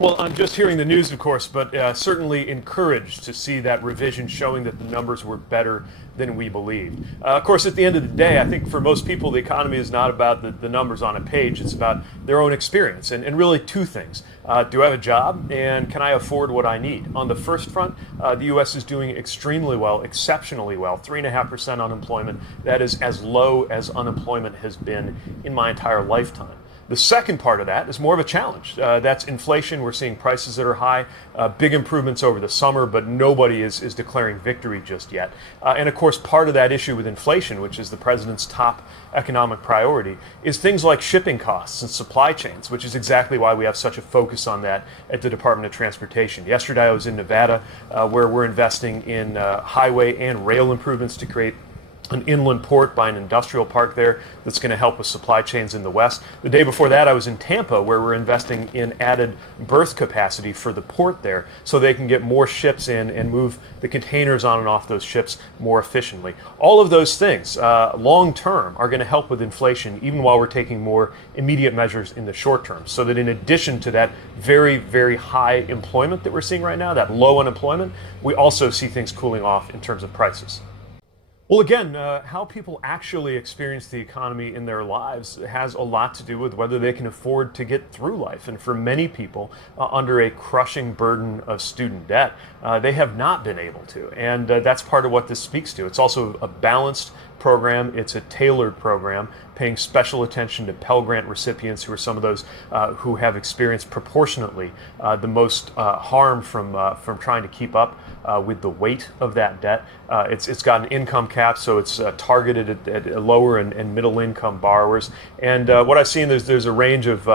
Well, I'm just hearing the news, of course, but certainly encouraged to see that revision showing that the numbers were better than we believed. Of course, at the end of the day, I think for most people, the economy is not about the numbers on a page. It's about their own experience. And really two things. Do I have a job? And can I afford what I need? On the first front, the U.S. is doing extremely well, exceptionally well. 3.5% unemployment. That is as low as unemployment has been in my entire lifetime. The second part of that is more of a challenge. That's inflation. We're seeing prices that are high, big improvements over the summer, but nobody is declaring victory just yet. And of course, part of that issue with inflation, which is the president's top economic priority, is things like shipping costs and supply chains, which is exactly why we have such a focus on that at the Department of Transportation. Yesterday, I was in Nevada, where we're investing in highway and rail improvements to create an inland port by an industrial park there that's going to help with supply chains in the West. The day before that, I was in Tampa, where we're investing in added berth capacity for the port there so they can get more ships in and move the containers on and off those ships more efficiently. All of those things, long term, are going to help with inflation, even while we're taking more immediate measures in the short term. So that in addition to that very, very high employment that we're seeing right now, that low unemployment, we also see things cooling off in terms of prices. Well, again, how people actually experience the economy in their lives has a lot to do with whether they can afford to get through life. And for many people, under a crushing burden of student debt, they have not been able to. And that's part of what this speaks to. It's also a balanced program. It's a tailored program, paying special attention to Pell Grant recipients, who are some of those who have experienced proportionately the most harm from trying to keep up with the weight of that debt. It's got an income cap, so it's targeted at lower and middle income borrowers. And what I've seen, there's a range of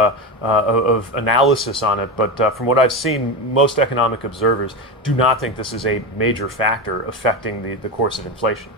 analysis on it, but from what I've seen, most economic observers do not think this is a major factor affecting the course of inflation.